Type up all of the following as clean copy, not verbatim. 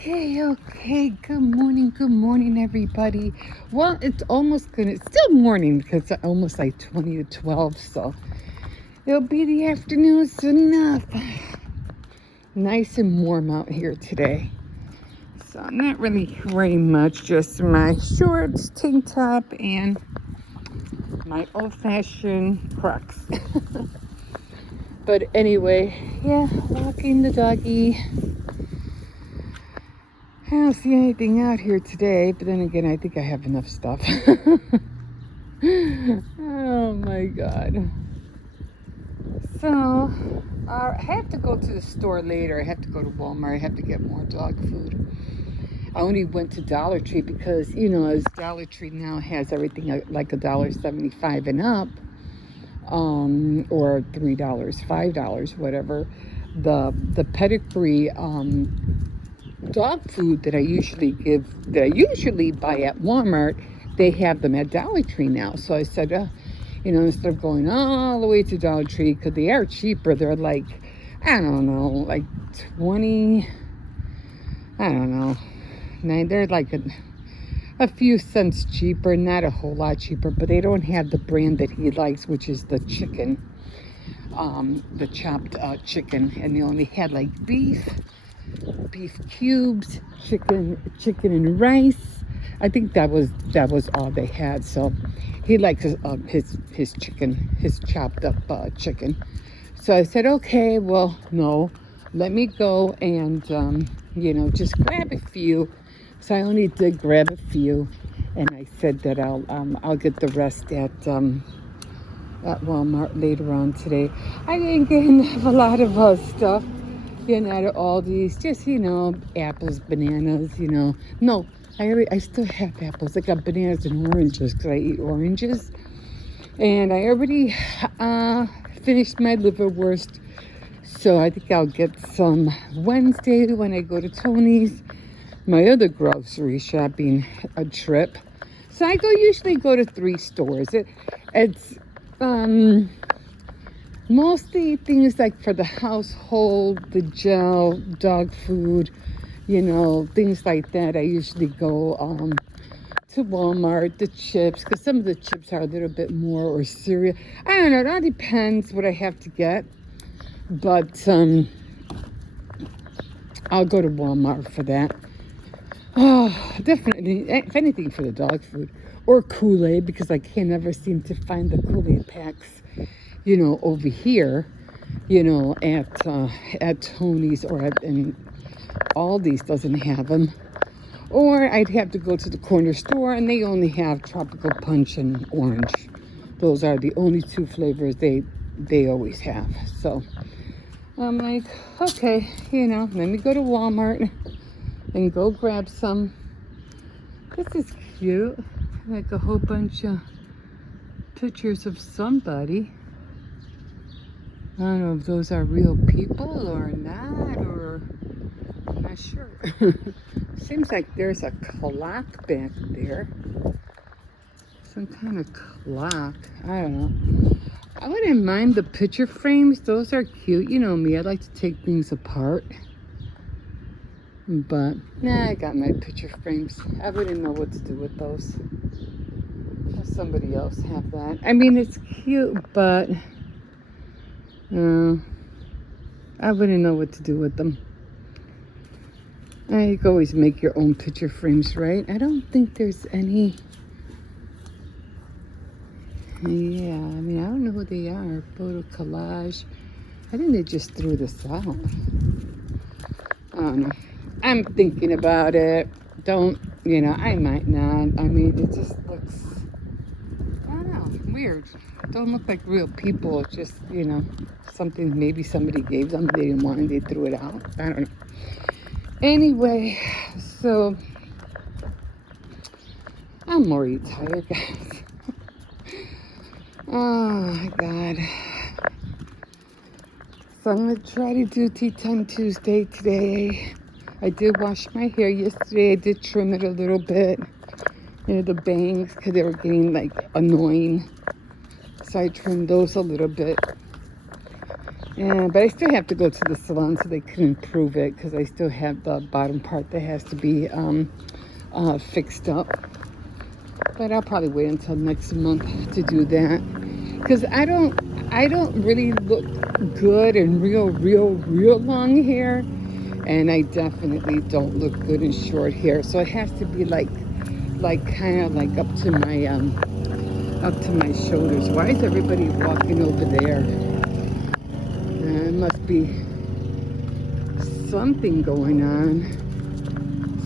Okay. Good morning, everybody. Well, it's still morning because it's almost like 20 to 12, so it'll be the afternoon soon enough. Nice and warm out here today. So I'm not really wearing much, just my shorts, tank top, and my old-fashioned Crocs. But anyway, walking the doggy. I don't see anything out here today, but then again, I think I have enough stuff. Oh my God. So, I have to go to the store later. I have to go to Walmart. I have to get more dog food. I only went to Dollar Tree because, as Dollar Tree now has everything like $1.75 and up, or $3, $5, whatever. The pedigree, dog food that I usually buy at Walmart, they have them at Dollar Tree now. So I said, instead of going all the way to Dollar Tree, because they are cheaper, they're like, I don't know, like 20, I don't know, they're like a few cents cheaper, not a whole lot cheaper, but they don't have the brand that he likes, which is the chicken, the chopped chicken, and they only had like beef cubes, chicken and rice. I think that was all they had. So he likes his chicken, his chopped up chicken. So I said, okay, well, no, let me go and just grab a few. So I only did grab a few, and I said that I'll get the rest at Walmart later on today. I didn't get enough a lot of stuff. Out of all these, just apples, bananas. No, I still have apples. I got bananas and oranges because I eat oranges, and I already finished my liverwurst. So I think I'll get some Wednesday when I go to Tony's, my other grocery shopping trip. So I usually go to 3 stores. It's mostly things like for the household, the gel, dog food, things like that. I usually go to Walmart, the chips, because some of the chips are a little bit more, or cereal. I don't know. It all depends what I have to get. But I'll go to Walmart for that. Oh, definitely, if anything, for the dog food. Or Kool-Aid, because I can never seem to find the Kool-Aid packs over here, at Tony's and Aldi's doesn't have them. Or I'd have to go to the corner store, and they only have tropical punch and orange. Those are the only 2 flavors they always have. So I'm like, okay, let me go to Walmart and go grab some. This is cute. Like a whole bunch of pictures of somebody. I don't know if those are real people or not, or I'm not sure. Seems like there's a clock back there. Some kind of clock. I don't know. I wouldn't mind the picture frames. Those are cute. You know me, I like to take things apart. But, I got my picture frames. I wouldn't know what to do with those. Have somebody else have that. I mean, it's cute, but I wouldn't know what to do with them. You can always make your own picture frames, right? I don't think there's any. Yeah, I mean, I don't know who they are. Photo collage. I think they just threw this out. I don't know. I'm thinking about it. I might not. I mean, it just looks, I don't know, weird. Don't look like real people. Just, something maybe somebody gave them. They didn't want it. They threw it out. I don't know. Anyway, so I'm already tired, guys. Oh, my God. So I'm going to try to do Tea Time Tuesday today. I did wash my hair yesterday. I did trim it a little bit. The bangs, because they were getting, annoying. So I trimmed those a little bit. Yeah, but I still have to go to the salon so they can improve it because I still have the bottom part that has to be fixed up. But I'll probably wait until next month to do that because I don't really look good in real long hair, and I definitely don't look good in short hair. So it has to be like kind of like up to my shoulders. Why is everybody walking over there? It must be something going on.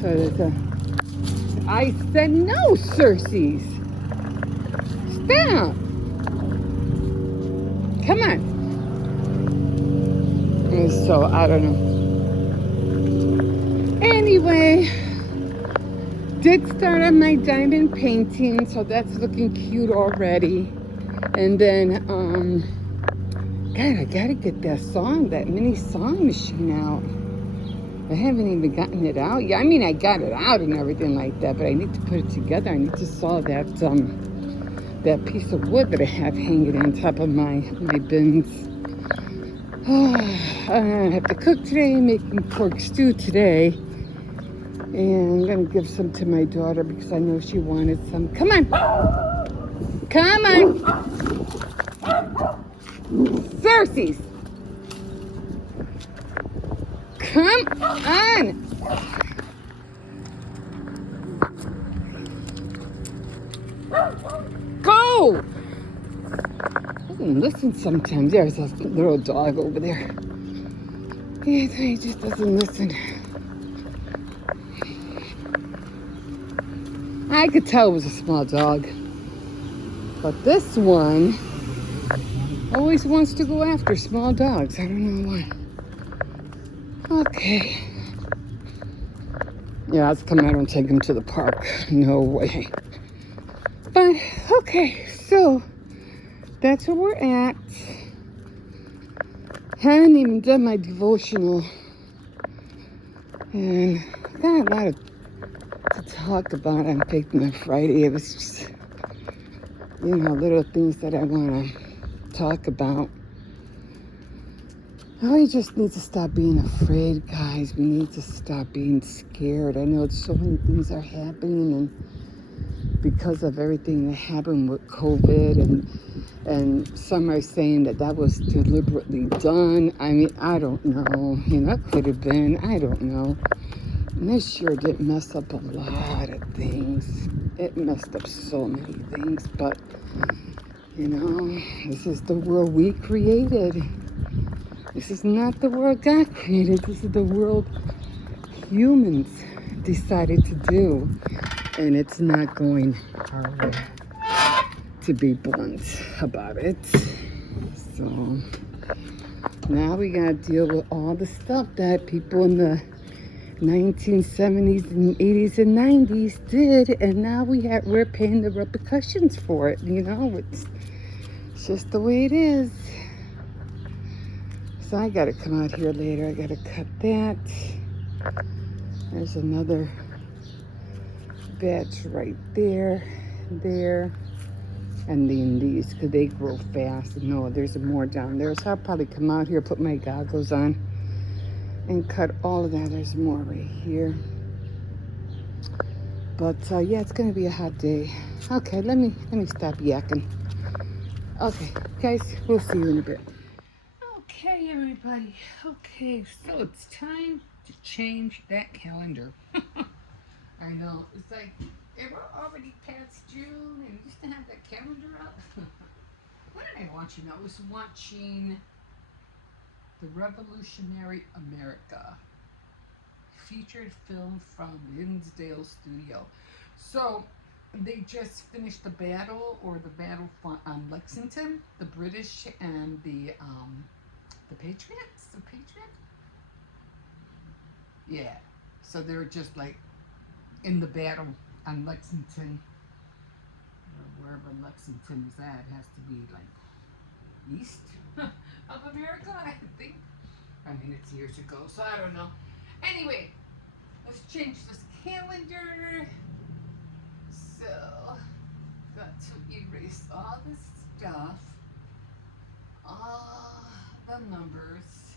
So there's a. I said no, Xcercies. Stop. Come on. And so I don't know. Anyway, did start on my diamond painting, so that's looking cute already. And then God, I gotta get that mini song machine out. I haven't even gotten it out yet. I mean, I got it out and everything like that, but I need to put it together. I need to saw that piece of wood that I have hanging on top of my bins. I have to cook today, making pork stew today. And I'm gonna give some to my daughter because I know she wanted some. Come on! Come on! Xcercies! Come on! Go! Doesn't listen sometimes. There's a little dog over there. He just doesn't listen. I could tell it was a small dog. But this one always wants to go after small dogs. I don't know why. Okay. Yeah, let's come out and take him to the park. No way. But, okay, so that's where we're at. Haven't even done my devotional. And I got a lot to talk about on Faith on Friday. It was just, little things that I want to talk about. We just need to stop being afraid, guys. We need to stop being scared. I know so many things are happening, and because of everything that happened with COVID, and some are saying that was deliberately done. I mean, I don't know. It could have been. I don't know. And this sure did mess up a lot of things. It messed up so many things, but this is the world we created. This is not the world God created. This is the world humans decided to do. And it's not going our way, to be blunt about it. So now we got to deal with all the stuff that people in the 1970s and 80s and 90s did. And now we're paying the repercussions for it. It's just the way it is. So I gotta come out here later. I gotta cut that. There's another batch right there, and then these, because they grow fast. No, there's more down there. So I'll probably come out here, put my goggles on, and cut all of that. There's more right here. But yeah, it's gonna be a hot day. Okay, let me stop yakking. Okay, guys, we'll see you in a bit. Okay, everybody. Okay, so it's time to change that calendar. I know. It's like we're already past June and used to have that calendar up. What did I watch? I was watching The Revolutionary America, featured film from Linsdale Studio. So they just finished the battle on Lexington, the British and the Patriots. The Patriots? Yeah. So they were just like in the battle on Lexington, or wherever Lexington is at. It has to be like east of America, I think. I mean, it's years ago, so I don't know. Anyway, let's change this calendar. So, got to erase all this stuff. the numbers.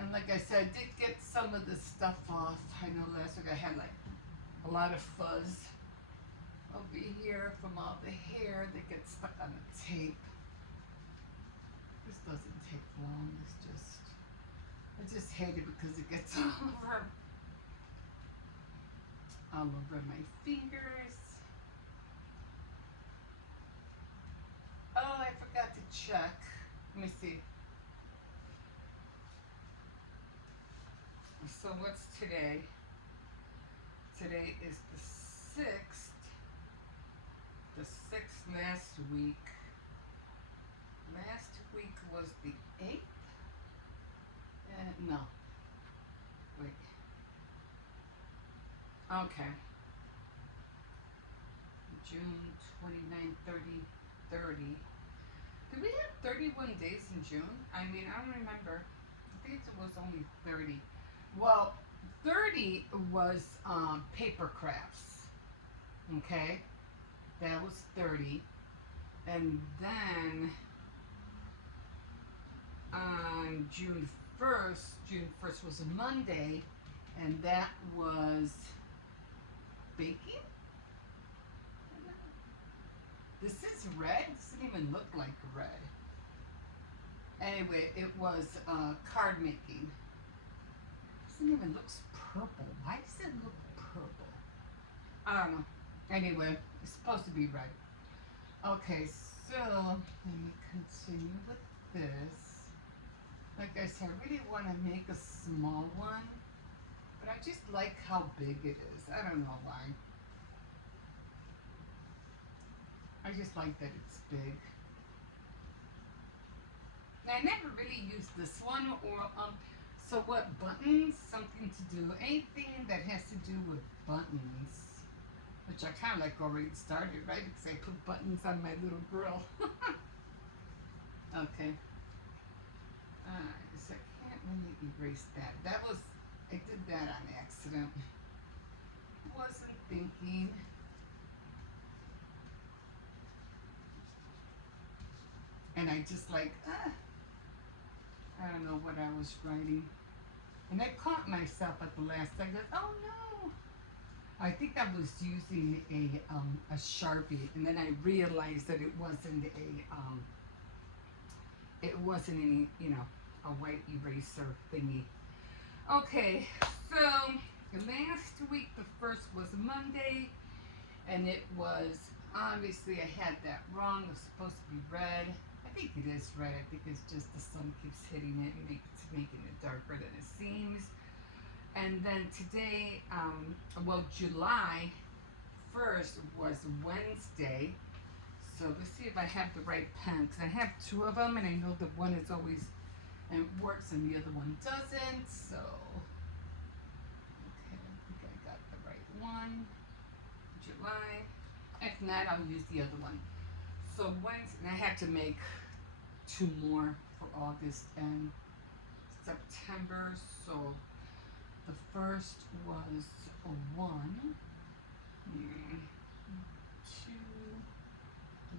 And like I said, I did get some of the stuff off. I know last week I had like a lot of fuzz over here from all the hair that gets stuck on the tape. This doesn't take long. I just hate it because it gets all over my fingers. Oh, I forgot to check. Let me see. So what's today? Today is the 6th. The 6th last week. Last week was the 8th? No. Wait. Okay. June 29, 30, 30. Did we have 31 days in June? I mean, I don't remember. I think it was only 30. Well, 30 was paper crafts. Okay? That was 30. And then on June 1st was a Monday, and that was baking? This is red? This doesn't even look like red. Anyway, it was card making. This doesn't even look purple. Why does it look purple? I don't know. Anyway, it's supposed to be red. Okay, so let me continue with this. Like I said, I really want to make a small one, but I just like how big it is. I don't know why. I just like that it's big. Now, I never really used this one, or so what, buttons, something to do, anything that has to do with buttons, which I kind of like already started, right? Because I put buttons on my little girl. Okay. So I can't really erase that. I did that on accident. Wasn't thinking. And I just like, I don't know what I was writing. And I caught myself at the last second. Oh no! I think I was using a Sharpie, and then I realized that it wasn't any, a white eraser thingy. Okay, so last week the 1st was a Monday, and it was, obviously I had that wrong. It was supposed to be red. I think it is red. I think it's just the sun keeps hitting it and making it darker than it seems. And then today, July 1st was Wednesday. So let's see if I have the right pen, because I have two of them, and I know that one is always, and it works, and the other one doesn't. So, okay, I think I got the right one. July. If not, I'll use the other one. So Wednesday, and I had to make 2 more for August and September. So the first was a 1, 2,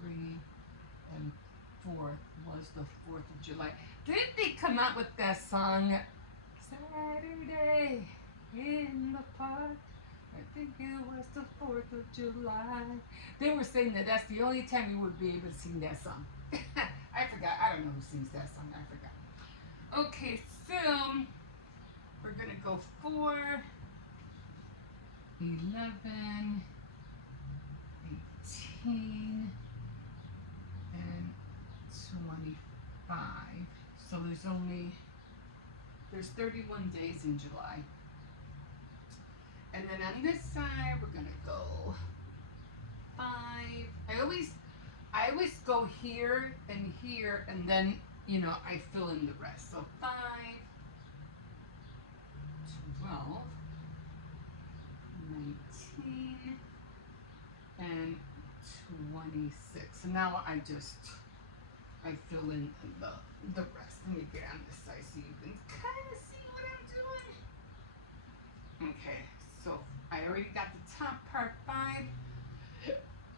3, and 4th was the 4th of July. Didn't they come out with that song, Saturday in the Park? I think it was the 4th of July. They were saying that that's the only time you would be able to sing that song. I forgot. I don't know who sings that song. I forgot. Okay, so we're going to go 4, 11, 18, and 25. So there's 31 days in July. And then on this side, we're gonna go 5. I always go here, and then, I fill in the rest. So 5, 12, 19, and 26. So now I fill in the rest. Let me get on this side so you can kind of see what I'm doing. Okay, so I already got the top part 5.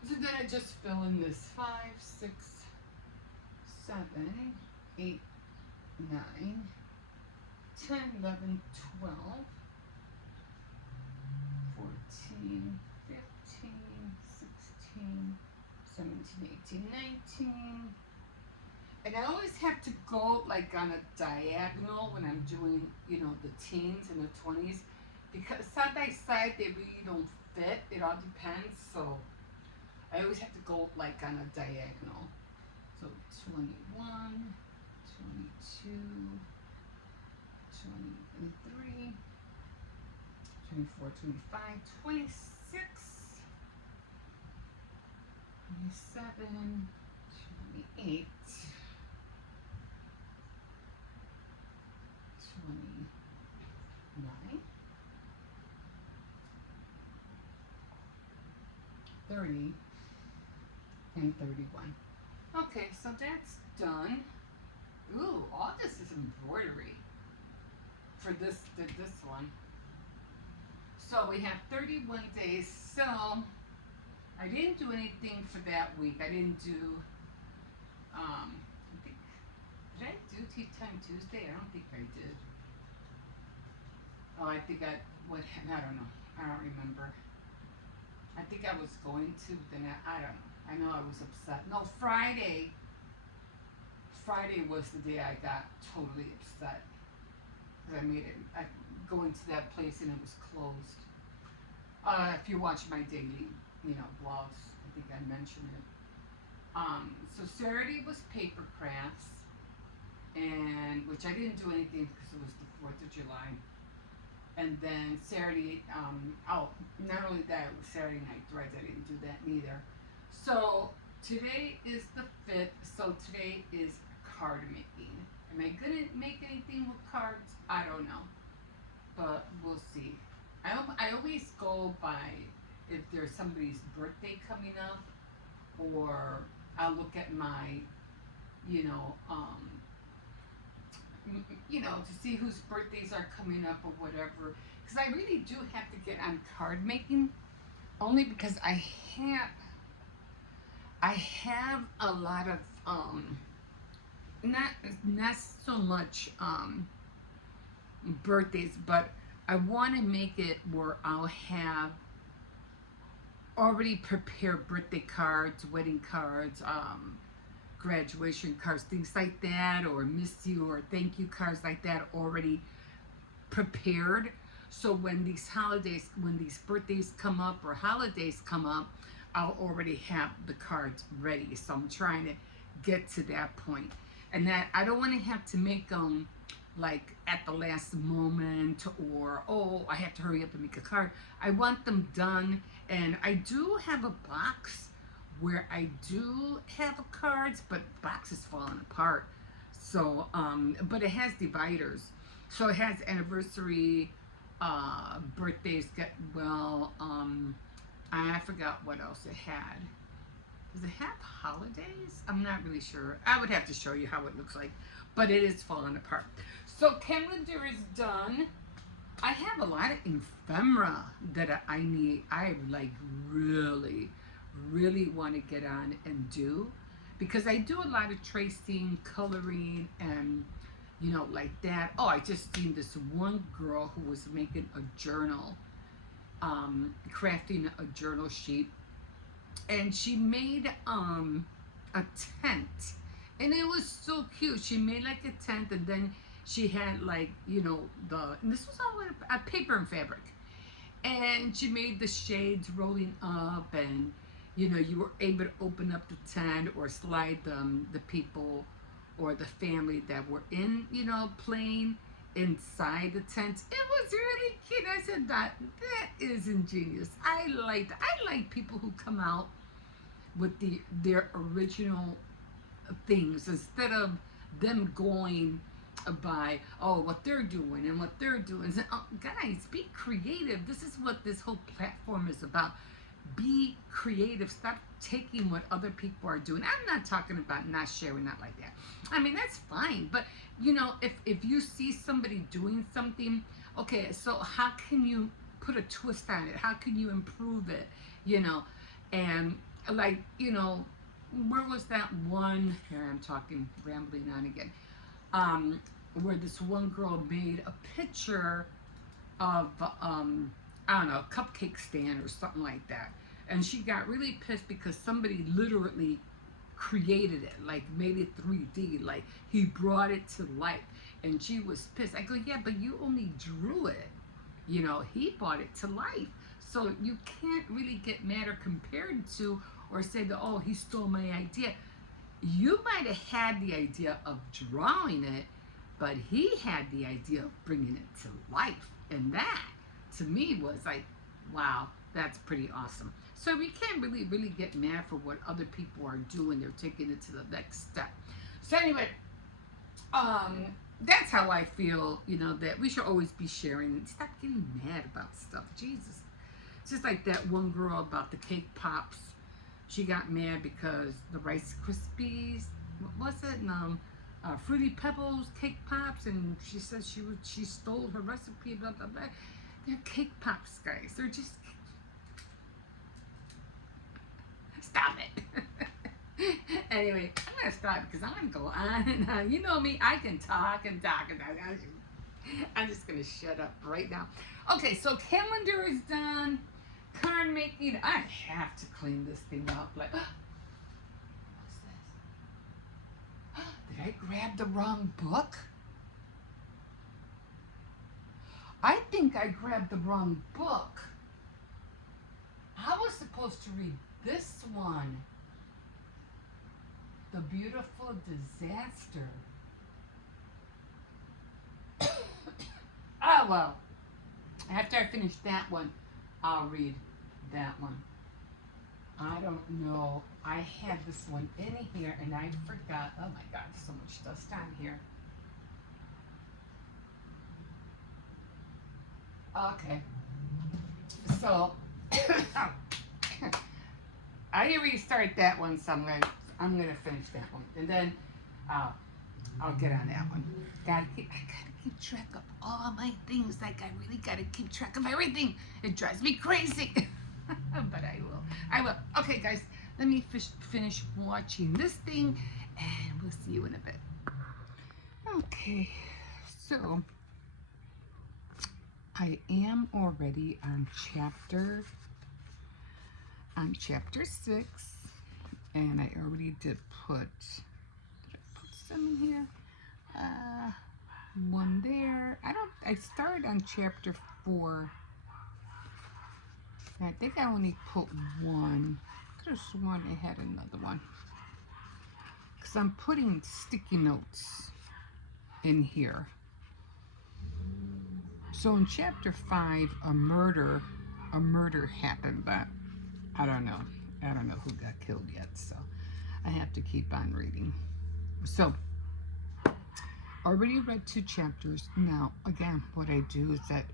So then I just fill in this 5, 6, 7, 8, 9, 10, 11, 12, 14, 15, 16, 17, 18, 19. And I always have to go like on a diagonal when I'm doing, the teens and the 20s, because side by side they really don't fit. It all depends. So I always have to go like on a diagonal. So 21, 22, 23, 24, 25, 26, 27, 28, 29, 30, and 31. Okay, so that's done. Ooh, all this is embroidery for this one. So we have 31 days. So I didn't do anything for that week. I didn't do. I think, did I do Tea Time Tuesday? I don't think I did. Oh, I think I what? I don't know. I don't remember. I think I was going to. Then I don't know. I know I was upset. No, Friday. Friday was the day I got totally upset because I made it. I going to that place and it was closed. If you watch my daily, blogs, I think I mentioned it. So Saturday was paper crafts, and which I didn't do anything because it was the 4th of July. And then Saturday, not only that, it was Saturday night threads. I didn't do that neither. So today is the 5th. So today is card making. Am I gonna make anything with cards? I don't know, but we'll see. I always go by if there's somebody's birthday coming up, or I'll look at my, you know, to see whose birthdays are coming up or whatever. Because I really do have to get on card making, only because I have a lot of not so much birthdays, but I want to make it where I'll have already prepared birthday cards, wedding cards, graduation cards, things like that, or miss you or thank you cards like that already prepared. So when these birthdays come up or holidays come up, I'll already have the cards ready. So I'm trying to get to that point, and that I don't want to have to make them like at the last moment, or oh, I have to hurry up and make a card. I want them done, and I do have a box where I do have cards, but the box is falling apart. So, but it has dividers. So it has anniversary, birthdays. I forgot what else it had. Does it have holidays? I'm not really sure. I would have to show you how it looks like, but it is falling apart. So calendar is done. I have a lot of ephemera that I need. I like really want to get on and do, because I do a lot of tracing, coloring, and like that. Oh, I just seen this one girl who was making a journal, crafting a journal sheet, and she made a tent, and it was so cute. She made like a tent, and then she had like and this was all with paper and fabric, and she made the shades rolling up, and you were able to open up the tent or slide the people or the family that were in playing inside the tent. It was really cute. I said that is ingenious. I like people who come out with their original things instead of them going by what they're doing and what they're doing. So, guys, be creative. This is what this whole platform is about. Be creative. Stop taking what other people are doing. I'm not talking about not sharing, not like that. I mean, that's fine, but if you see somebody doing something, okay, so how can you put a twist on it? How can you improve it? And like where was that one? Here I'm talking, rambling on again. where this one girl made a picture of I don't know, a cupcake stand or something like that, and she got really pissed because somebody literally created it, like made it 3D, like he brought it to life, and she was pissed. I go, yeah, but you only drew it, you know, he brought it to life, so you can't really get mad or compared to or say that, oh, he stole my idea. You might have had the idea of drawing it, but he had the idea of bringing it to life. And that, to me, was like, wow, that's pretty awesome. So we can't really get mad for what other people are doing. They're taking it to the next step. So anyway, that's how I feel, you know, that we should always be sharing and stop getting mad about stuff. Jesus. It's just like that one girl about the cake pops. She got mad because the Rice Krispies, what was it? Fruity Pebbles cake pops, and she said she stole her recipe. Blah blah blah. They're cake pops, guys. They're just stop it. Anyway, I'm gonna stop because I'm gonna go on and on. You know me, I can talk and talk and talk. I'm just gonna shut up right now. Okay, so calendar is done. Card making. I have to clean this thing up. Like, what's this? Did I grab the wrong book? I think I grabbed the wrong book. I was supposed to read this one. The Beautiful Disaster. Oh, well. After I finish that one, I'll read that one. I don't know. I had this one in here and I forgot. Oh my God, so much dust on here. Okay. So I didn't really start that one, so I'm gonna finish that one, and then I'll get on that one. I gotta keep track of all my things. Like, I really gotta keep track of everything. It drives me crazy. But I will. Okay, guys, let me finish watching this thing, and we'll see you in a bit. Okay, so I am already on chapter 6, and I already did I put some in here? One there. I started on chapter 4. And I think I only put one. Could have sworn I had another one. Because I'm putting sticky notes in here. So in chapter 5, a murder happened, but I don't know who got killed yet, so I have to keep on reading. So already read 2 chapters. Now, again, what I do is that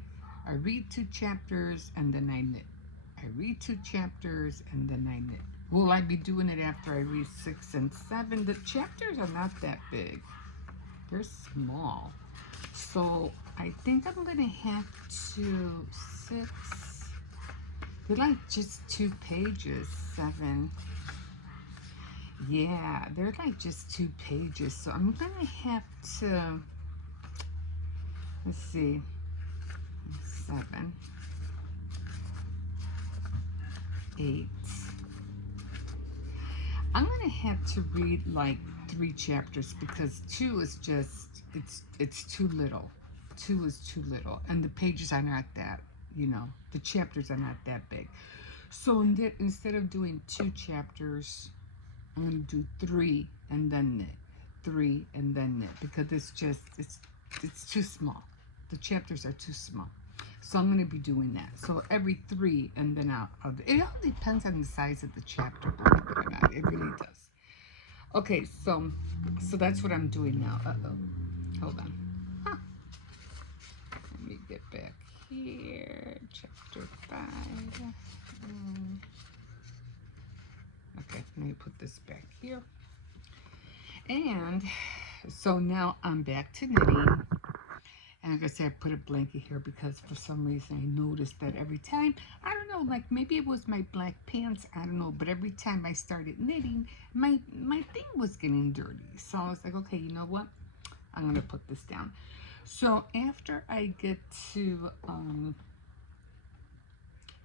I read 2 chapters and then I knit. I read 2 chapters and then I knit. Will I be doing it after I read 6 and 7? The chapters are not that big. They're small. So I think I'm going to have to 6. They're like just 2 pages, 7. Yeah, they're like just 2 pages. So I'm going to have to, let's see, 7, 8. I'm going to have to read like 3 chapters because 2 is just, it's too little. 2 is too little. And the pages are not that, the chapters are not that big. So instead of doing 2 chapters, I'm going to do 3 and then knit. 3 and then knit because it's too small. The chapters are too small. So I'm going to be doing that. So every 3 and then it all depends on the size of the chapter, believe it or not. It really does. Okay, so that's what I'm doing now. Hold on. Let me get back here. Chapter 5. Okay, let me put this back here. And so now I'm back to knitting. And like I said, I put a blanket here because for some reason I noticed that every time, I don't know, like maybe it was my black pants, I don't know, but every time I started knitting, my thing was getting dirty. So I was like, okay, you know what? I'm going to put this down. So after I get to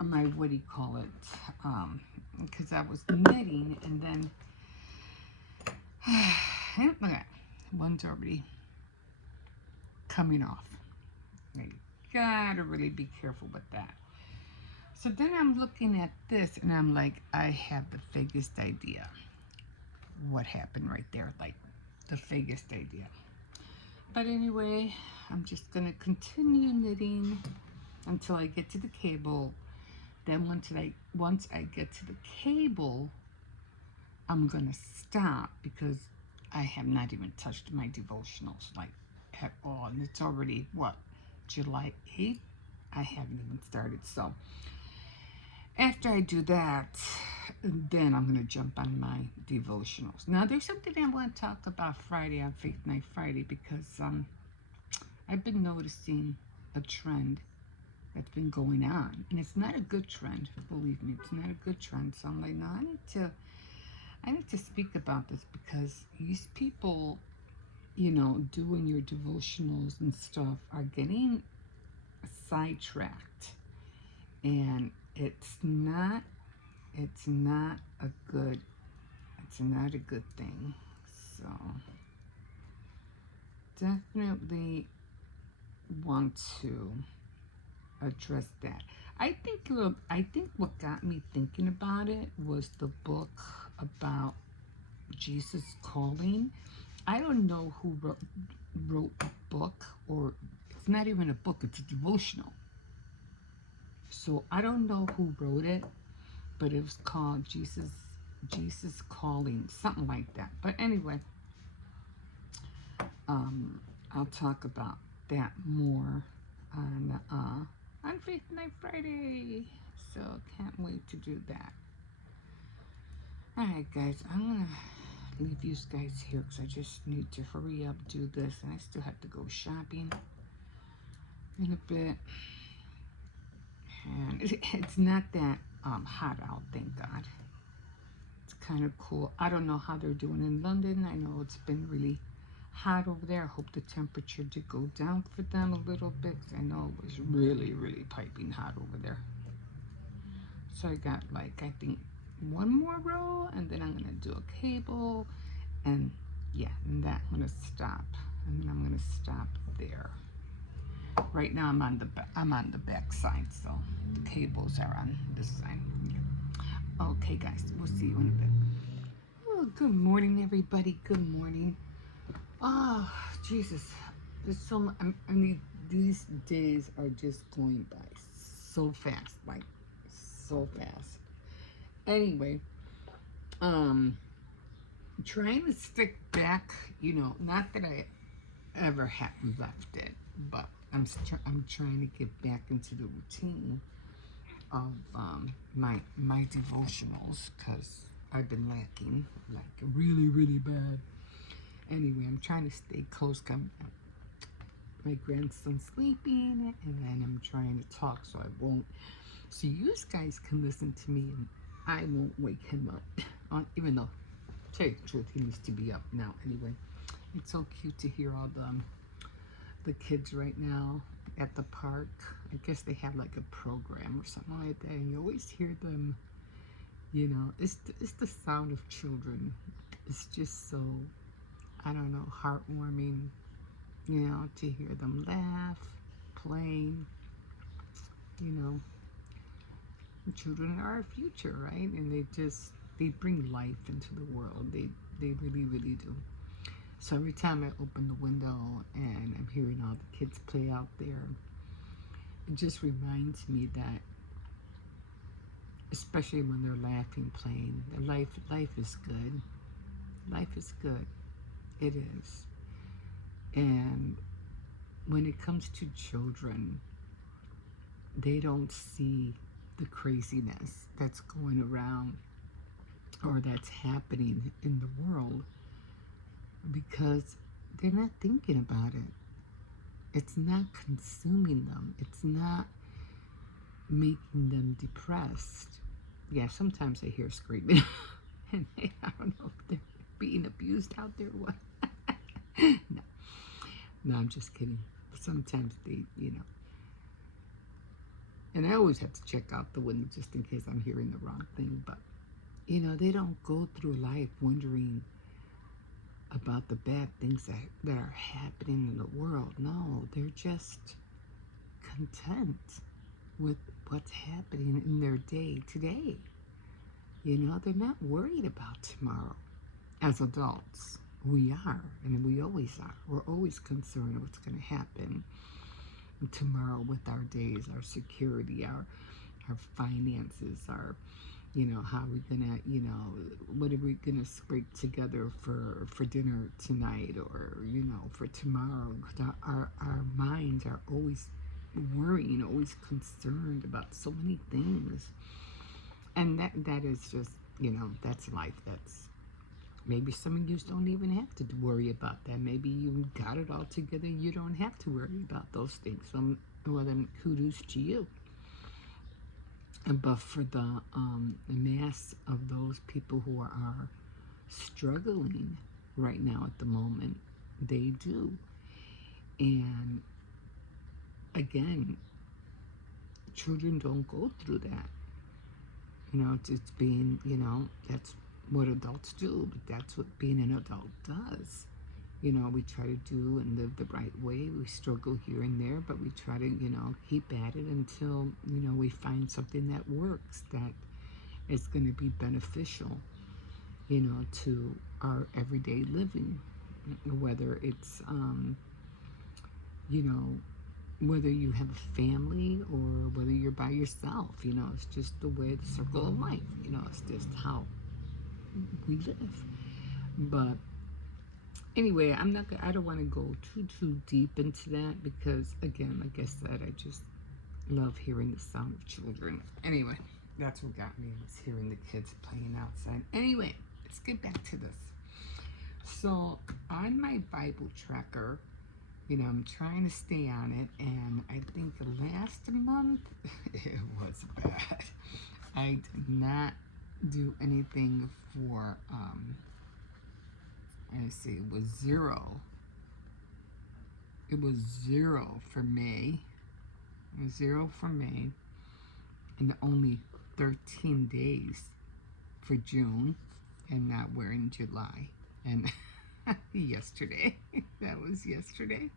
my, what do you call it? Because I was knitting, and then okay, one's already coming off. You gotta really be careful with that. So then I'm looking at this, and I'm like, I have the vaguest idea what happened right there, like the vaguest idea. But anyway, I'm just gonna continue knitting until I get to the cable. Then once I get to the cable, I'm gonna stop, because I have not even touched my devotionals like at all, and it's already what, July 8th. I haven't even started. So after I do that, then I'm gonna jump on my devotionals. Now there's something I want to talk about Friday on Faith Night Friday, because I've been noticing a trend that's been going on, and it's not a good trend. Believe me, it's not a good trend. So I'm like, no, I need to speak about this, because these people, doing your devotionals and stuff are getting sidetracked, and it's not a good thing. So definitely want to address that. I think what got me thinking about it was the book about Jesus calling. I don't know who wrote a book, or it's not even a book, it's a devotional. So I don't know who wrote it, but it was called Jesus Calling, something like that. But anyway, I'll talk about that more on Faith Night Friday. So can't wait to do that. Alright guys, I'm gonna leave you guys here, because I just need to hurry up, do this, and I still have to go shopping in a bit. And it's not that hot out, thank God. It's kind of cool. I don't know how they're doing in London. I know it's been really hot over there. I hope the temperature did go down for them a little bit, because I know it was really, really piping hot over there. So I got, like, I think one more row, and then I'm gonna do a cable, and yeah, and that I'm gonna stop, and then I'm gonna stop there. Right now I'm on the back side, so the cables are on this side. Yeah. Okay guys, we'll see you in a bit. Oh, good morning everybody. Good morning. Oh Jesus, there's so much. I mean, these days are just going by so fast, like so fast. Anyway, trying to stick back, not that I ever have left it, but I'm trying to get back into the routine of my devotionals, because I've been lacking, like, really, really bad. Anyway, I'm trying to stay close. My grandson's sleeping, and then I'm trying to talk so you guys can listen to me, and I won't wake him up. Even though, to tell you the truth, he needs to be up now anyway. It's so cute to hear all the kids right now at the park. I guess they have like a program or something like that, and you always hear them. It's the sound of children. It's just so, I don't know, heartwarming. To hear them laugh, playing. The children are our future, right? And they bring life into the world. They really, really do. So every time I open the window and I'm hearing all the kids play out there, it just reminds me that, especially when they're laughing, playing, that life is good. Life is good. It is. And when it comes to children, they don't see the craziness that's going around or that's happening in the world, because they're not thinking about it. It's not consuming them. It's not making them depressed. Yeah, sometimes I hear screaming, and I don't know if they're being abused out there or what. No. No, I'm just kidding. Sometimes they, and I always have to check out the window just in case I'm hearing the wrong thing. But, they don't go through life wondering about the bad things that are happening in the world. No, they're just content with what's happening in their day today. They're not worried about tomorrow. As adults, we are, and we always are. We're always concerned what's going to happen tomorrow with our days, our security, our finances, our, how we're gonna, what are we gonna scrape together for dinner tonight, or for tomorrow. Our minds are always worrying, always concerned about so many things, and that is just, that's life. That's maybe some of you don't even have to worry about that. Maybe you got it all together. You don't have to worry about those things. Well, then kudos to you. But for the mass of those people who are struggling right now at the moment, they do. And again, children don't go through that. It's being, that's what adults do, but that's what being an adult does. We try to do and live the right way. We struggle here and there, but we try to, keep at it until, we find something that works, that is going to be beneficial, to our everyday living. Whether it's, whether you have a family or whether you're by yourself, it's just the way, the circle of life, it's just how we live. But anyway, I don't want to go too deep into that, because again, like I said, I just love hearing the sound of children. Anyway, that's what got me, was hearing the kids playing outside. Anyway, let's get back to this. So on my Bible tracker, I'm trying to stay on it, and I think last month it was bad. I did not do anything for let's see, it was 0 for May. It was 0 for May, and only 13 days for June, and now we're in July. And yesterday, that was yesterday.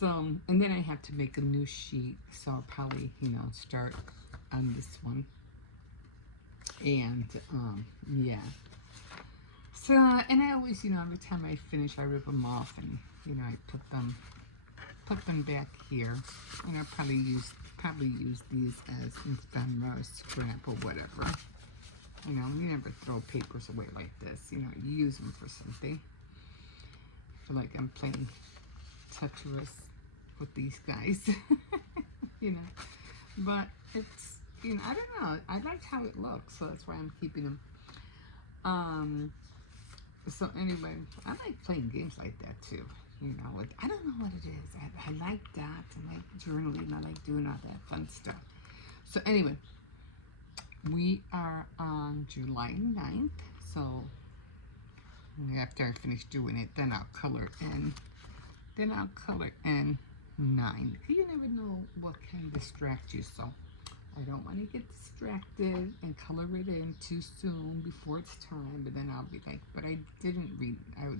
So, and then I have to make a new sheet, so I'll probably, start on this one. And, yeah. So, and I always, every time I finish, I rip them off, and, I put them back here. And I'll probably use these as ephemera or scrap or whatever. You never throw papers away like this. You use them for something. I feel like I'm playing Tetris with these guys. But it's, I don't know. I like how it looks, so that's why I'm keeping them. So anyway, I like playing games like that too. I don't know what it is. I like that. I like journaling. I like doing all that fun stuff. So anyway, we are on July 9th. So after I finish doing it, then I'll color in. Then I'll color in 9. You never know what can distract you. So I don't want to get distracted and color it in too soon before it's time. But then I'll be like, but I didn't read. I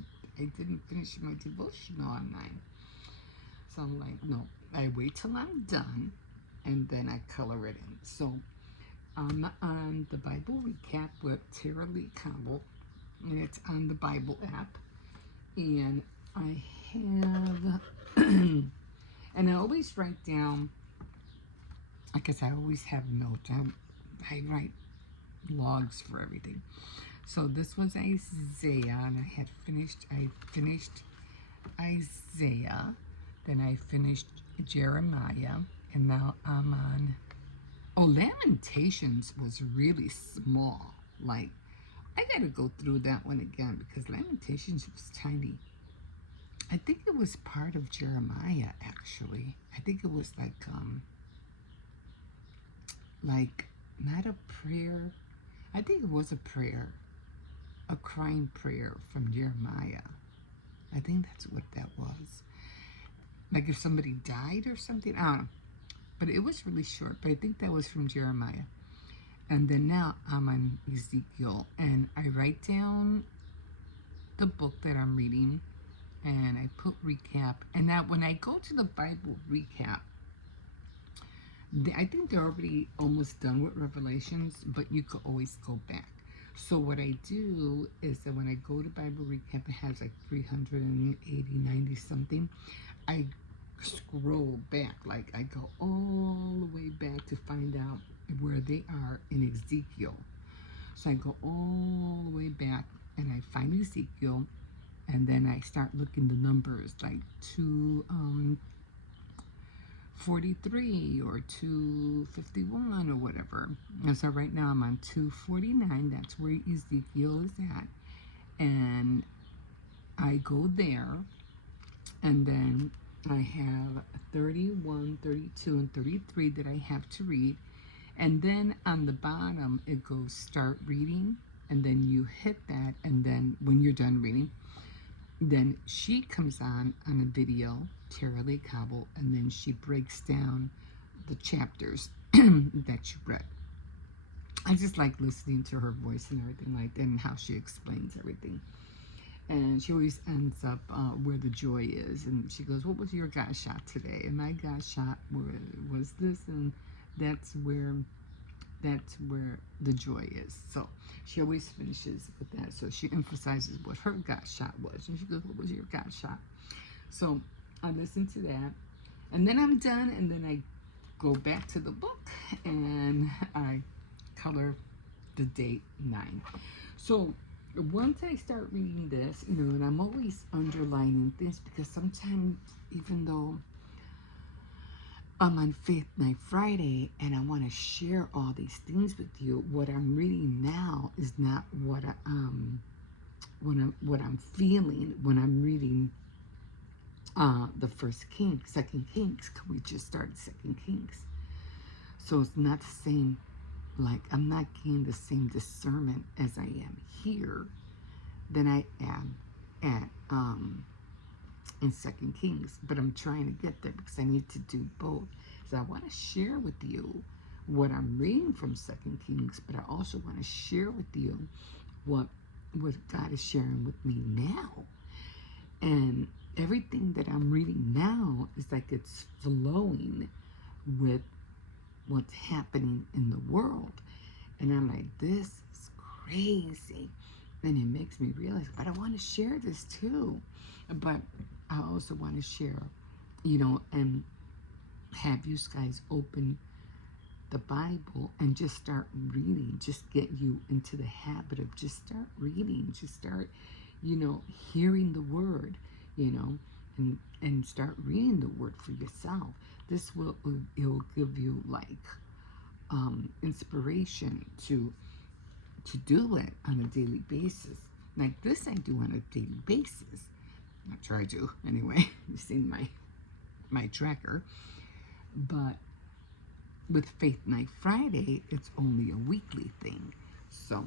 didn't finish my devotional on 9. So I'm like, no, I wait till I'm done, and then I color it in. So I'm on the Bible Recap with Tara Lee Campbell, and it's on the Bible app. And I have, and I always write down, because I always have notes. I write logs for everything. So this was Isaiah, and I finished Isaiah, then I finished Jeremiah, and now I'm on, Lamentations was really small. Like, I gotta go through that one again, because Lamentations was tiny. I think it was part of Jeremiah, actually. I think it was like not a prayer. I think it was a prayer, a crying prayer from Jeremiah. I think that's what that was. Like if somebody died or something. I don't know. But it was really short. But I think that was from Jeremiah. And then now I'm on Ezekiel. And I write down the book that I'm reading. And I put recap. And now when I go to the Bible recap, I think they're already almost done with Revelations, but you could always go back. So what I do is that when I go to Bible recap, it has like 380, 90 something. I scroll back, like I go all the way back to find out where they are in Ezekiel. So I go all the way back and I find Ezekiel, and then I start looking the numbers like 243 or 251 or whatever. And so right now I'm on 249. That's where Ezekiel is at. And I go there, and then I have 31, 32, and 33 that I have to read. And then on the bottom, it goes start reading. And then you hit that. And then when you're done reading, then she comes on a video, Tara Lee Cobble, and then she breaks down the chapters that you read. I just like listening to her voice and everything like that, and how she explains everything. And she always ends up where the joy is. And she goes, what was your God shot today? And my God shot was this, and that's where the joy is. So she always finishes with that. So she emphasizes what her God shot was. And she goes, what was your God shot? So I listen to that. And then I'm done. And then I go back to the book and I color the date 9. So once I start reading this, and I'm always underlining things, because sometimes, even though I'm on Faith Night Friday and I want to share all these things with you, what I'm reading now is not what I'm feeling when I'm reading the First King, Second Kings. We just started Second Kings, so it's not the same. Like, I'm not getting the same discernment as I am here than I am at in Second Kings. But I'm trying to get there because I need to do both. So I want to share with you what I'm reading from Second Kings, but I also want to share with you what God is sharing with me now. And everything that I'm reading now is like it's flowing with what's happening in the world. And I'm like, this is crazy. And it makes me realize, but I want to share this too. But I also want to share, and have you guys open the Bible and just start reading. Just get you into the habit of just start reading. Just start, hearing the word, and start reading the word for yourself. This it'll give you like inspiration to do it on a daily basis. Like this I do on a daily basis. I try to anyway. You've seen my tracker. But with Faith Night Friday, it's only a weekly thing. So,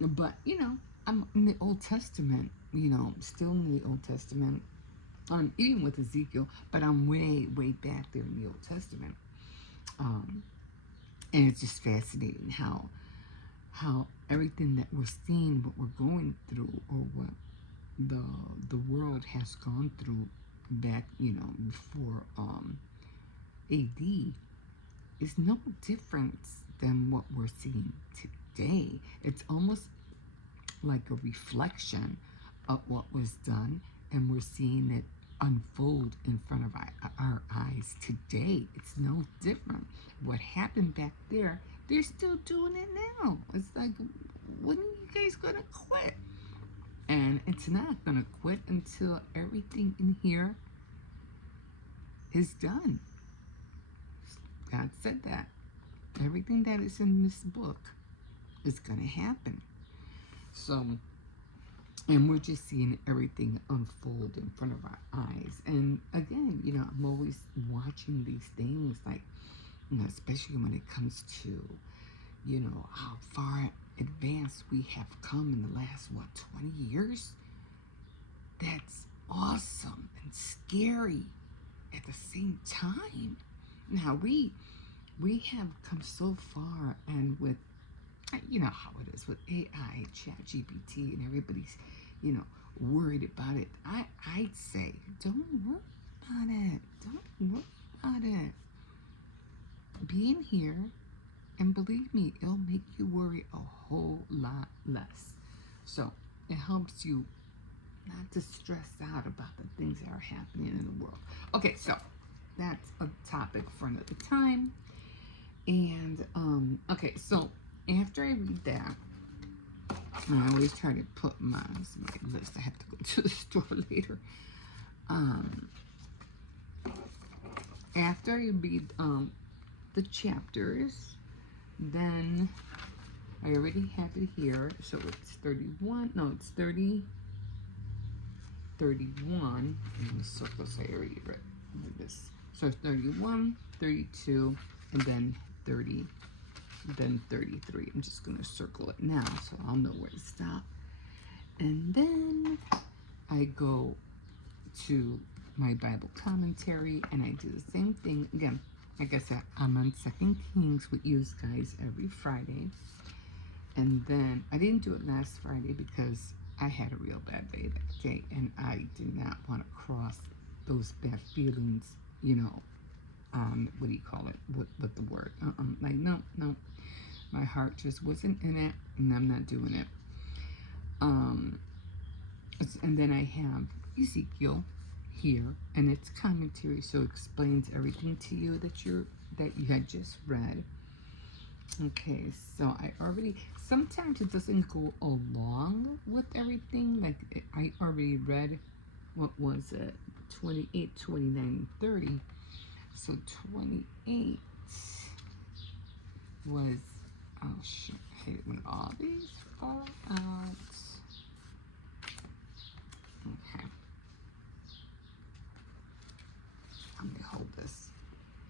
but I'm in the Old Testament, still in the Old Testament. Even with Ezekiel, but I'm way, way back there in the Old Testament. And it's just fascinating how everything that we're seeing, what we're going through, or what the world has gone through back, before AD, is no different than what we're seeing today. It's almost like a reflection of what was done, and we're seeing it unfold in front of our eyes today. It's no different. What happened back there, they're still doing it now. It's like, when are you guys gonna quit? And it's not gonna quit until everything in here is done. God said that. Everything that is in this book is gonna happen. So, and we're just seeing everything unfold in front of our eyes. And again, I'm always watching these things, like, especially when it comes to, how far advanced we have come in the last, 20 years? That's awesome and scary at the same time. Now we have come so far, and with, you know how it is with AI, ChatGPT, and everybody's, worried about it. I'd say, don't worry about it. Don't worry about it. Be in here, and believe me, it'll make you worry a whole lot less. So it helps you not to stress out about the things that are happening in the world. Okay, so that's a topic for another time. And okay, so after I read that, I always try to put my list. I have to go to the store later. After I read the chapters, then I already have it here. So it's 31. No, it's 30. 31. And the circles I already read this. So it's 31, 32, and then 30, then 33. I'm just going to circle it now so I'll know where to stop. And then I go to my Bible commentary, and I do the same thing. Again, like I said, I'm on 2 Kings with you guys every Friday. And then I didn't do it last Friday because I had a real bad day that day, and I did not want to cross those bad feelings, what do you call it? What the word? Like, no. My heart just wasn't in it, and I'm not doing it. And then I have Ezekiel here, and it's commentary, so it explains everything to you that you had just read. Okay, so I already, sometimes it doesn't go along with everything. Like, I already read, what was it, 28, 29, and 30. So 28 was, oh shit, I hate it when all these fall out. Okay. I'm gonna hold this.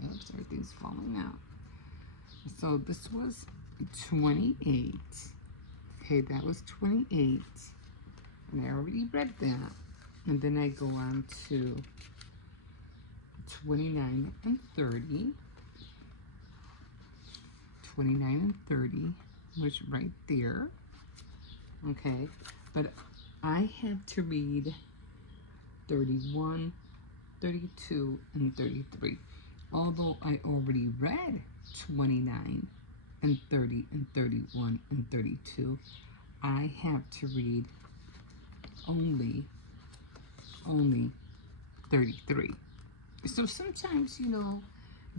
Oops, everything's falling out. So this was 28. Okay, that was 28. And I already read that. And then I go on to 29 and 30. 29 and 30 was right there. Okay, but I have to read 31, 32, and 33. Although I already read 29 and 30 and 31 and 32, I have to read only 33. So sometimes,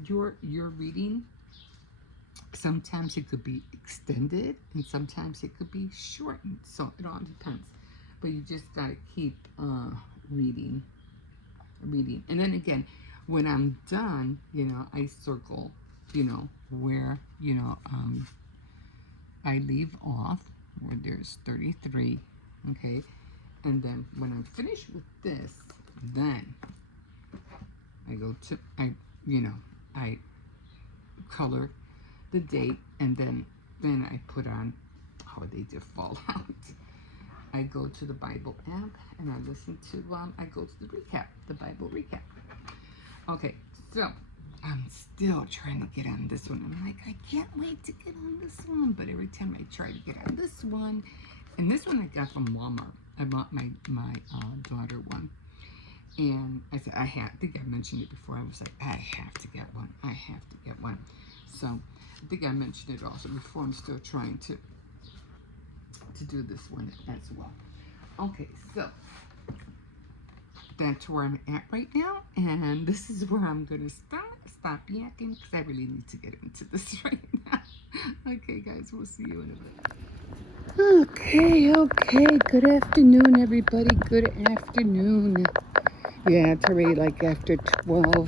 your reading, sometimes it could be extended and sometimes it could be shortened. So it all depends. But you just gotta keep reading. And then again, when I'm done, I circle, where, I leave off, where there's 33, okay? And then when I'm finished with this, then I go to, I color the date, and then I put on, oh, they just fall out. I go to the Bible app, and I listen to, I go to the Bible recap. Okay, so I'm still trying to get on this one. I'm like, I can't wait to get on this one. But every time I try to get on this one, and this one I got from Walmart. I bought my daughter one. And I said, I think I mentioned it before. I was like, I have to get one. I have to get one. So I think I mentioned it also before. I'm still trying to do this one as well. Okay, so that's where I'm at right now, and this is where I'm going to stop yakking, because I really need to get into this right now. Okay, guys, we'll see you in a bit. Okay. Good afternoon, everybody. Good afternoon. Yeah, it's already like after 12.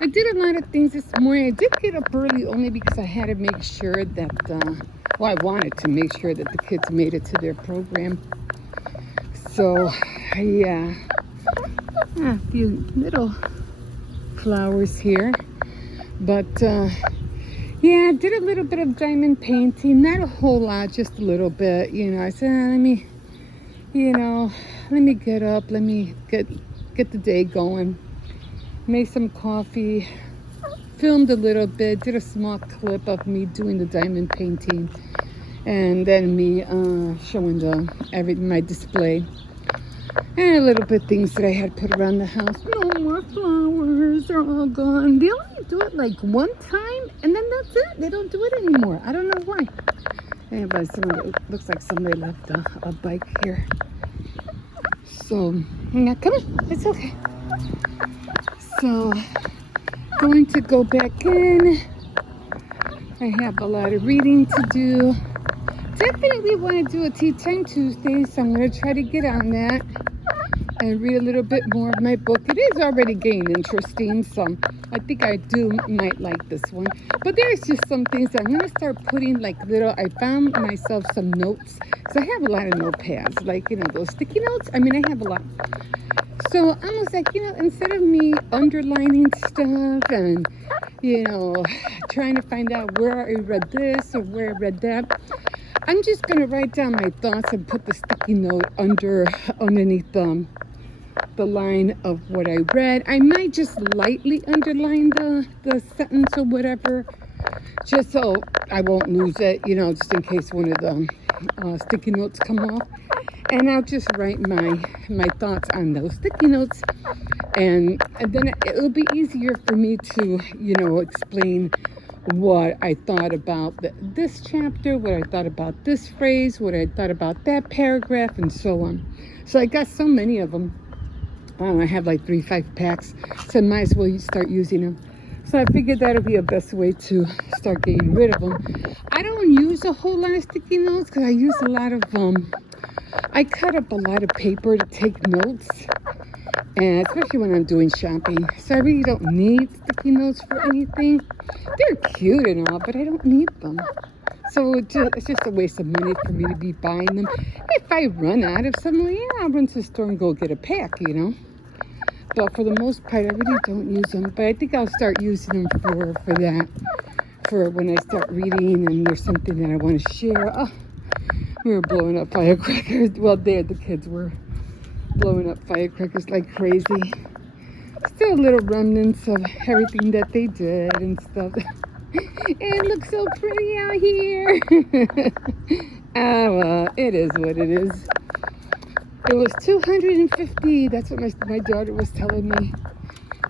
I did a lot of things this morning. I did get up early only because I had to make sure that, I wanted to make sure that the kids made it to their program. So, yeah. A few little flowers here. But, yeah, I did a little bit of diamond painting. Not a whole lot, just a little bit. I said, let me you know, let me get up, let me get the day going. Made some coffee, filmed a little bit, did a small clip of me doing the diamond painting, and then me showing my display, and a little bit things that I had put around the house. No more flowers, they're all gone. They only do it like one time, and then that's it. They don't do it anymore. I don't know why. Anyway, it looks like somebody left a bike here. So, yeah, come on, it's okay. So, going to go back in. I have a lot of reading to do. Definitely want to do a Tea Time Tuesday, so I'm going to try to get on that and read a little bit more of my book. It is already getting interesting, so I think I might like this one. But there's just some things that I'm going to start putting I found myself some notes, because I have a lot of notepads, those sticky notes. I mean, I have a lot. So I was like, instead of me underlining stuff and, trying to find out where I read this or where I read that, I'm just going to write down my thoughts and put the sticky note underneath the line of what I read. I might just lightly underline the sentence or whatever, just so I won't lose it, just in case one of the sticky notes come off. And I'll just write my thoughts on those sticky notes, and then it'll be easier for me to, explain what I thought about this chapter, what I thought about this phrase, what I thought about that paragraph, and so on. So I got so many of them. I have like 3-5 packs, so I might as well start using them. So I figured that'll be the best way to start getting rid of them. I don't use a whole lot of sticky notes because I use a lot of I cut up a lot of paper to take notes, and especially when I'm doing shopping. So I really don't need sticky notes for anything. They're cute and all, but I don't need them. So it's just a waste of money for me to be buying them. If I run out of some, I'll run to the store and go get a pack, But for the most part, I really don't use them. But I think I'll start using them for that. For when I start reading and there's something that I want to share. Oh, we were blowing up firecrackers. Well, the kids were blowing up firecrackers like crazy. Still little remnants of everything that they did and stuff. It looks so pretty out here. Well, it is what it is. It was 250. That's what my daughter was telling me.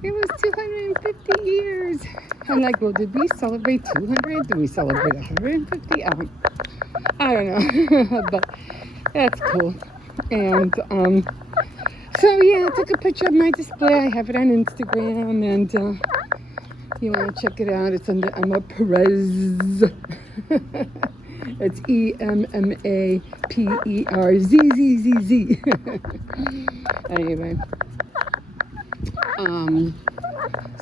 It was 250 years. I'm like, well, did we celebrate 200? Did we celebrate 150? I don't know. But that's cool. And so yeah, I took a picture of my display. I have it on Instagram, and you want to check it out. It's under Emma Perez. It's EMMAPERZZZZ. Anyway,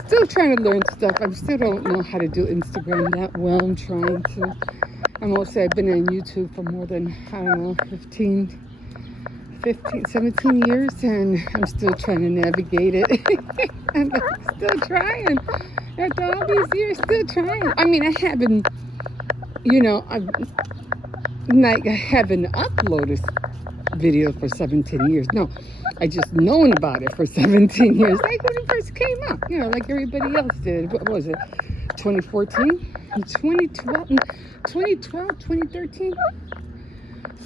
still trying to learn stuff. I still don't know how to do Instagram that well. I'm trying to. I've been on YouTube for more than, 17 years, and I'm still trying to navigate it. I'm still trying. After all these years, still trying. I mean, I haven't uploaded video for 17 years. No, I just known about it for 17 years. Like when it first came out, like everybody else did. What was it? 2014? 2012? 2013?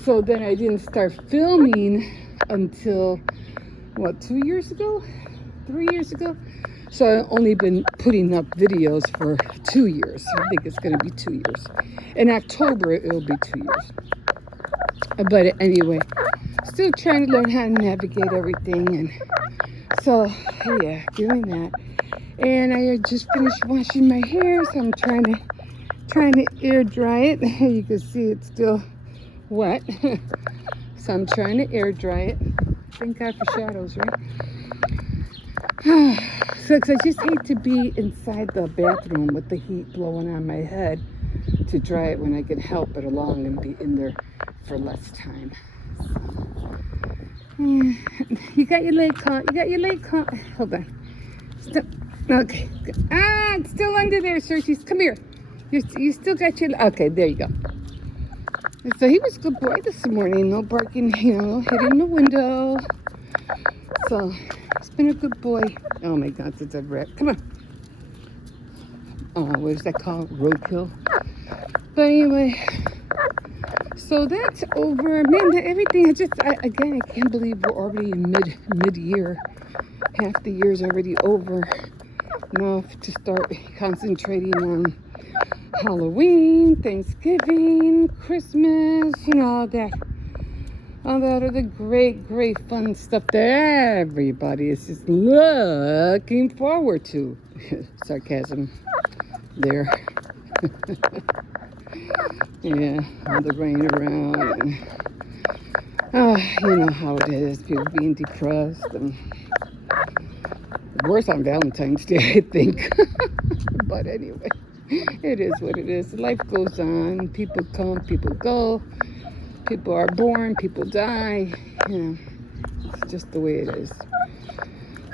So then I didn't start filming until, 2 years ago? 3 years ago? So I've only been putting up videos for 2 years. I think it's going to be 2 years. In October, it'll be 2 years. But anyway, still trying to learn how to navigate everything. And so, yeah, doing that. And I just finished washing my hair, so I'm trying to air dry it. You can see it's still wet. So I'm trying to air dry it. Thank God for shadows, right? So, cause I just hate to be inside the bathroom with the heat blowing on my head to dry it when I can help it along and be in there for less time. So, you got your leg caught. Hold on. Stop. Okay. It's still under there, Xcercies. Come here. You still got your... Okay, there you go. And so he was a good boy this morning. No barking, hitting the window. So he's been a good boy. Oh my God, it's a rat. Come on. What is that called? Roadkill. But anyway, so that's over. Man, everything. Again, I can't believe we're already in mid-year. Half the year's already over. Now to start concentrating on Halloween, Thanksgiving, Christmas, all that other great fun stuff that everybody is just looking forward to. Sarcasm there. Yeah, all the rain around. You know how it is, people being depressed. And worse on Valentine's Day, I think. But anyway, it is what it is. Life goes on. People come, people go. People are born, people die. It's just the way it is.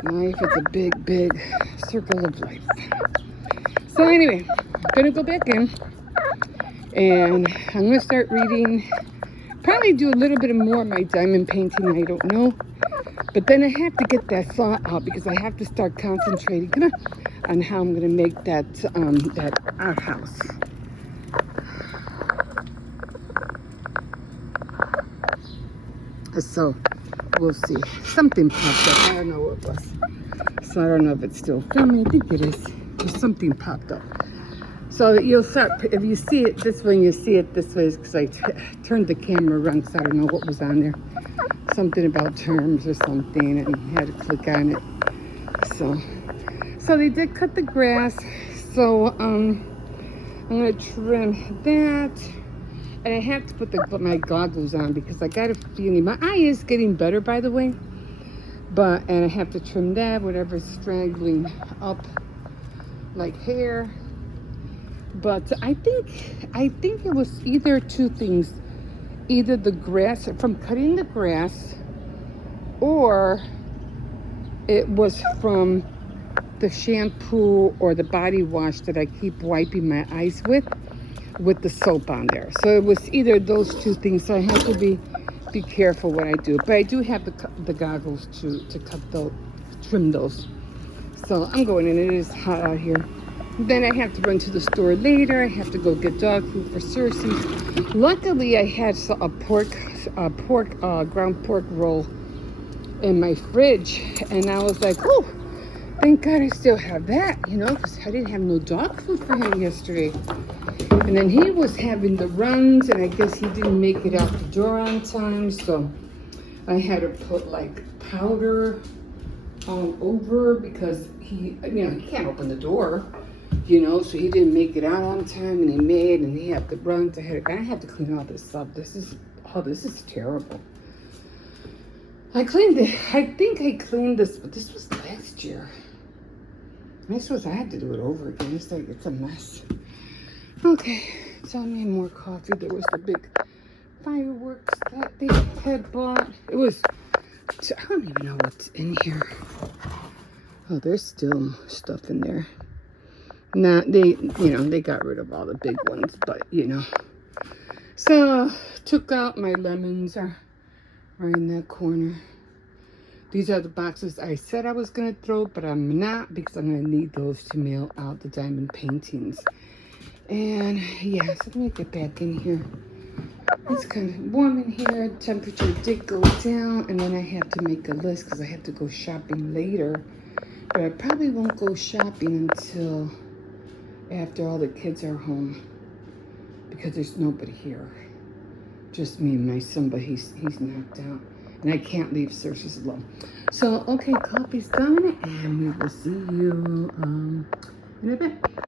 Life is a big circle of life. So anyway, I'm gonna go back in and I'm gonna start reading. Probably do a little bit more of my diamond painting, I don't know. But then I have to get that saw out because I have to start concentrating on how I'm gonna make that outhouse. So we'll see. Something popped up. I don't know what it was. So I don't know if it's still filming. I think it is. There's something popped up. So you'll start, if you see it this way and you see it this way, because I turned the camera around because I don't know what was on there. Something about terms or something, and had to click on it. So they did cut the grass. So I'm gonna trim that, and I have to put my goggles on because I got a feeling my eye is getting better, by the way. And I have to trim that, whatever's straggling up like hair. But I think it was either two things. Either the grass, from cutting the grass, or it was from the shampoo or the body wash that I keep wiping my eyes with the soap on there. So it was either those two things. So I have to be careful what I do. But I do have the goggles to trim those. So I'm going in. It is hot out here. Then I have to run to the store later. I have to go get dog food for Xcercies. Luckily, I had a ground pork roll in my fridge, and I was like, oh, thank God I still have that, because I didn't have no dog food for him yesterday. And then he was having the runs, and I guess he didn't make it out the door on time, so I had to put like powder all over because he can't open the door. So he didn't make it out on time, and he had the runs. I had to clean all this up. This is terrible. I cleaned it. I think I cleaned this, but this was last year. I had to do it over again. It's a mess. Okay, so I made more coffee. There was the big fireworks that they had bought. I don't even know what's in here. Oh, there's still stuff in there. Now, they got rid of all the big ones, but, So, took out my lemons right in that corner. These are the boxes I said I was going to throw, but I'm not because I'm going to need those to mail out the diamond paintings. And, yeah, so let me get back in here. It's kind of warm in here. Temperature did go down, and then I have to make a list because I have to go shopping later. But I probably won't go shopping until after all the kids are home because there's nobody here. Just me and my son, but he's knocked out. And I can't leave Xcercies alone. So, okay, coffee's done, and we will see you in a bit.